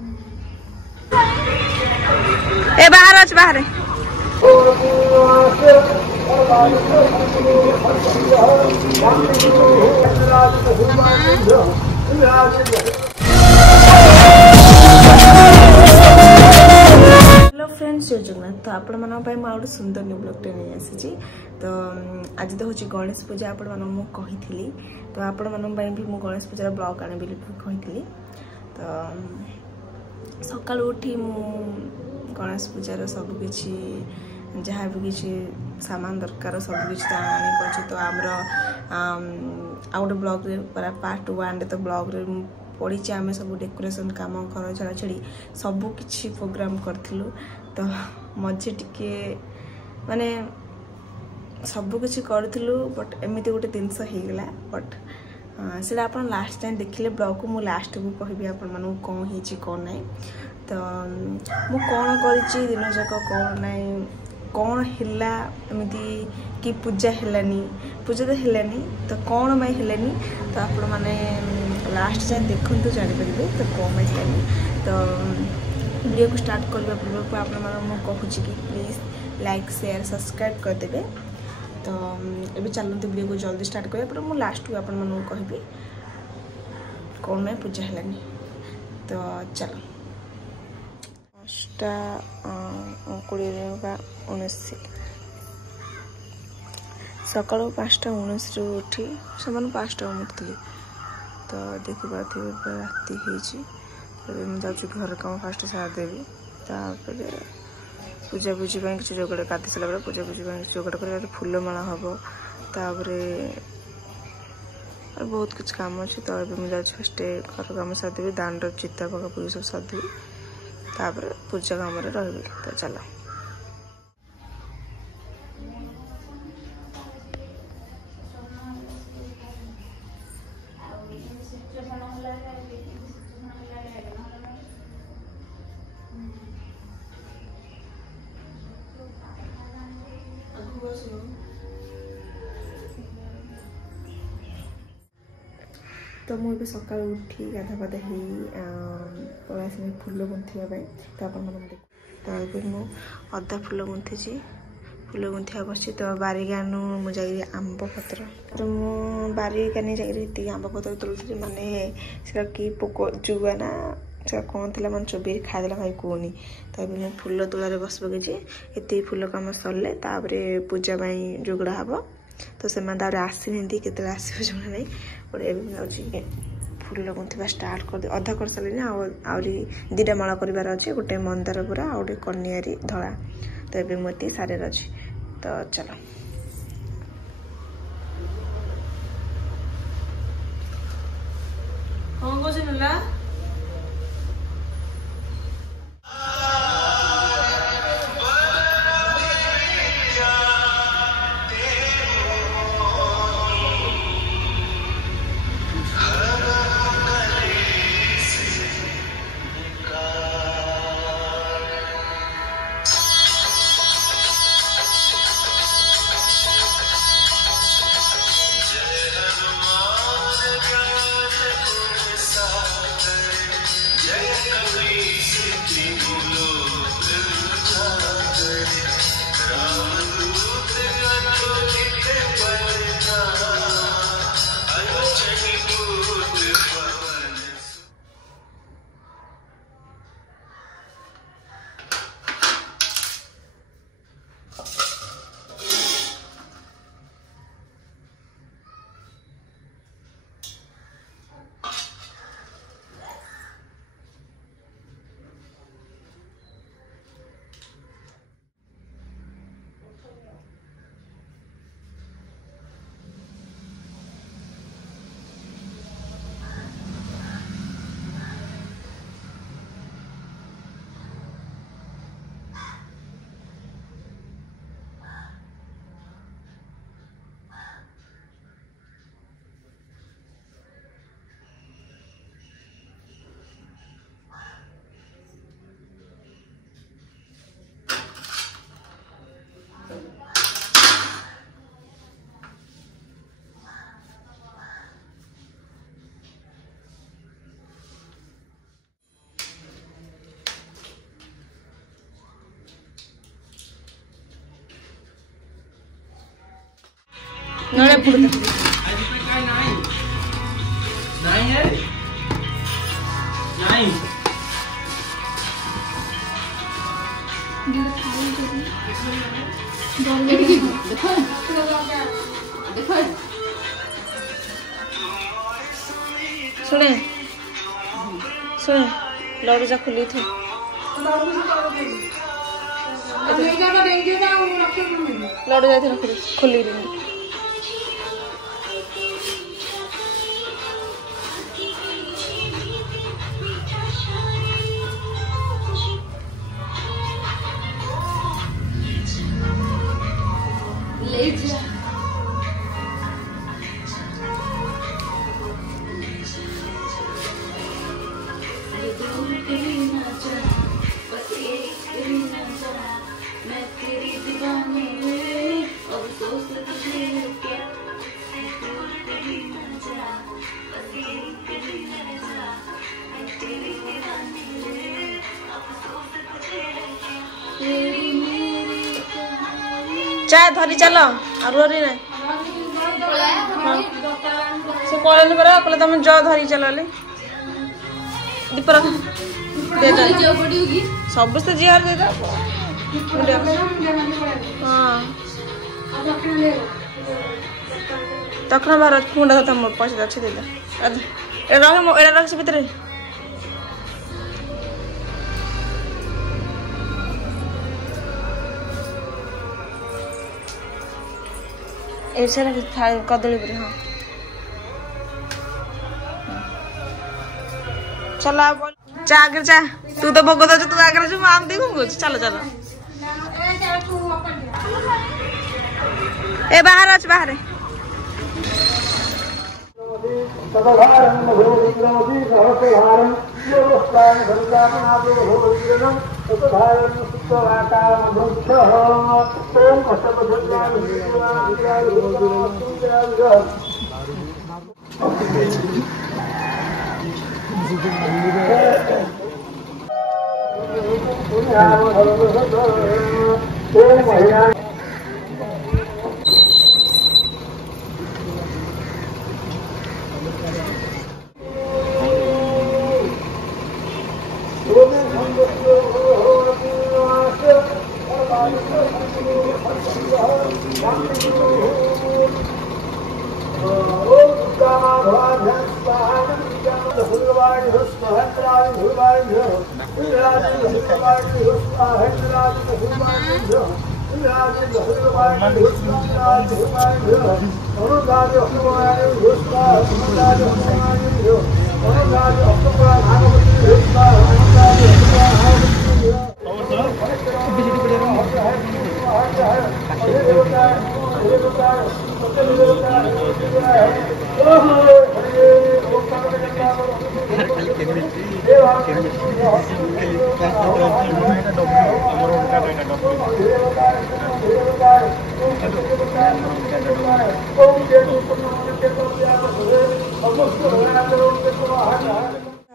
ए बाहर अच्छ बाहर हेलो फ्रेंड्स जय जगन्नाथ। तो आपण मानक पई गोटे सुंदर न्यू ब्लॉगटे नहीं आसी। तो आज तो हूँ गणेश पूजा आपण मानक कही। तो आपण मानक भी मु गणेश पूजार ब्लॉग आने कही। तो सकाल उठी मु गणेश पूजार सबकि जहाँ भी किसी सामान दरकार सबकि आनी। तो आमर आउ गोटे ब्लॉग पार्ट 1 तो ब्लॉग पड़ी आम सब डेकोरेशन काम घर छड़ा छड़ी सबकि प्रोग्राम करूँ। तो मजे टिके माने सबकि करूँ बट एमती गोटे जिनस होगला। बट से आप लास्ट टाइम देखिले ब्लॉग को मु लास्ट को कहबी आपण मानू कौन होची कौन नहीं। तो मु कौन करी दिन जाक कौन नहीं कौन हिला एमती कि पूजा हेलानी पूजा तो हेलानी तो कौन माई हेलानी। तो आपण माने लास्ट टाइम देखु तो जानीपारे तो कौन माई हेलानी। तो वीडियो को स्टार्ट करने पूर्व को आपण मानू कहूँ कि प्लीज लाइक शेयर सब्सक्राइब करदे। तो ये चलते वीडियो को जल्दी स्टार्ट करें पर मुझे लास्ट को आपण मानू कहबी कौन में पूजा हेलानी। तो चलो 5:19 सकाल 5:19 उठी से 5टा उठती। तो देखिए राति मुझे घर काम फास्ट सार देवी। तापर पूजा पूजी किसी जोगाड़ गाधी सारा पूजा पूजी जोगाड़ कर फूल माला हम। तापर बहुत कुछ काम अच्छे। तो ये मुझे फर्स्ट घर कम सारिदेवी दांड चिता पका पूजा सब सारिदेवी। तापर पूजा काम रही। तो चलो तो मुझे सका उठी गाधा पाधा हो पलैस फूल गुंथापी। तो आप तो अदा फूल गुंथी फूल गुंथा बस। तो बारिक आनु मुझे आंब पत्र तो मु बारिक आनी जाकि आंब पत्र तोलती माने से कि पोक जुआ ना से कौन थी मैं चोबी खाईदेला भाई कहनी। तो मुझे फूल तोलार बस पकई ये फूल कम सरले पूजा जोगड़ा हम। तो से आसनी के आसो जमा नहीं बट फूल गुंथा स्टार्ट कर अधा कर सारे आहरी 2टा माला करार अच्छे गोटे मंदार पूरा आ गए कनियारी धला। तो ये मोती सारे अच्छे। तो चलो कौन कौन नळे पुढे नहीं है नहीं सुने सुने लड़ू जा खुली थी लड़ू जाती खुली रही चाय धरी चल आरुरी ना से पड़े परा कहले तुम ज धरी चल दीप रख सब से जी हार दे हाँ दक्षिण भारत मुंडा था मोर पैसा अच्छे दे रख से भीतर ऐसे रखी कदली पर हाँ चलो चा आगे चा तू तो भोग दे तू आगे जो आम देखो चलो चलो ए बाहर अच्छे बाहर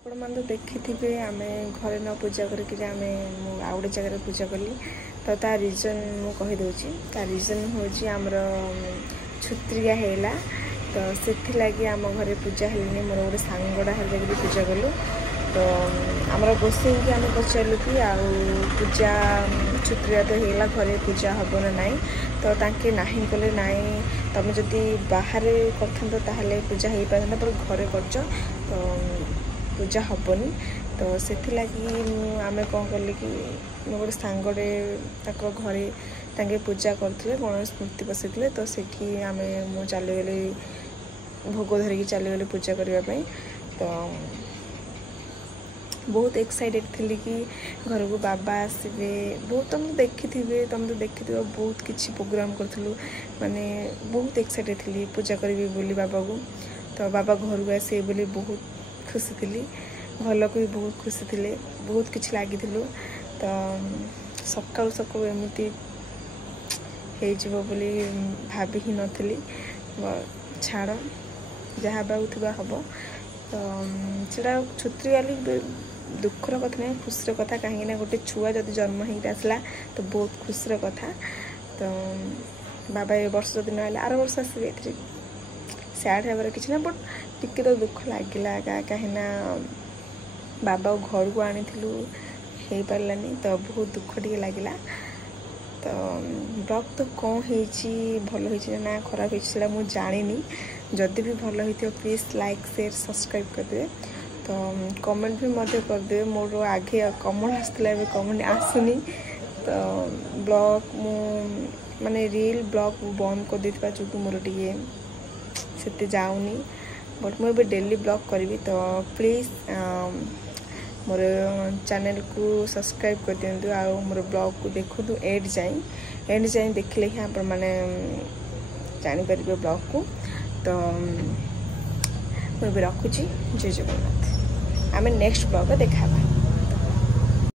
आपण मैंने देखी आम घरे न पूजा करके आउ जगह पूजा कली तो ता रिजन मु कहीदे ता रिजन हूँ आमर छुत्रिया है तो से लगी आम घरे पूजा है मोर गोटे सांगड़ा हर जगह पूजा कलु तो आमर गोसाई की आम पचारू कि आउ पूजा छुत्रिया तो है घरे पूजा हम ना नाई तो तांके नहीं कले नाई तुम जदि बाहर कर पूजा हो पार पर घरे कर तो पूजा हेनी तो से लगी आम कौन कली कि मो गोटे सांगड़े घरे तांके पूजा करते गणेश मूर्ति बसई तो सेठी आम मु चलीगली भोग धरिकी चलीगली पूजा करने तो बहुत एक्साइटेड थी कि घर को बाबा आसवे बहुत तुम देखी बहुत किसी प्रोग्राम करूँ माने बहुत एक्साइटेड थी पूजा करी बोली बाबा को तो बाबा घर को आसे बोली बहुत खुशी थी घर लोग भी बहुत खुशी थे बहुत किसी लगी तो सका सका एमती हो भाभी ही नी छाड़ जहाँ बाबा हम तो सीटा छुत्री वाली दुखर कथा नहीं खुशी कथा कहीं गोटे छुआ जब जन्म हो आसला तो बहुत खुशी कथा तो बाबा ए वर्ष जदि ना आर वर्ष आसबे सैड होबार किसी ना बट टिके तो दुख लगिला कहीं बाबा घर को आनी हो पारानी तो बहुत दुख टे लगिला तो ब्लॉग तो कौन भल हो ना खराब हो मुझे जानी जदि भी भल हो प्लीज लाइक शेयर सब्सक्राइब करदे तो कमेंट भी मध्य करदे मोर आगे कमेंट आसला कमेंट आसुनी तो ब्लॉग मु माने रियल ब्लॉग बंद कर देता जो मोर टे से जाऊनी बट मुझे डेली ब्लॉग करी तो प्लीज मोर चैनल को सब्सक्राइब कर दिंतु आ मोर ब्लॉग को देखु एंड जाए देखले ही आप मैंने जापर ब्लॉग को तो मुझे रखुची जय जगन्नाथ आम नेक्स्ट ब्लॉग देखा।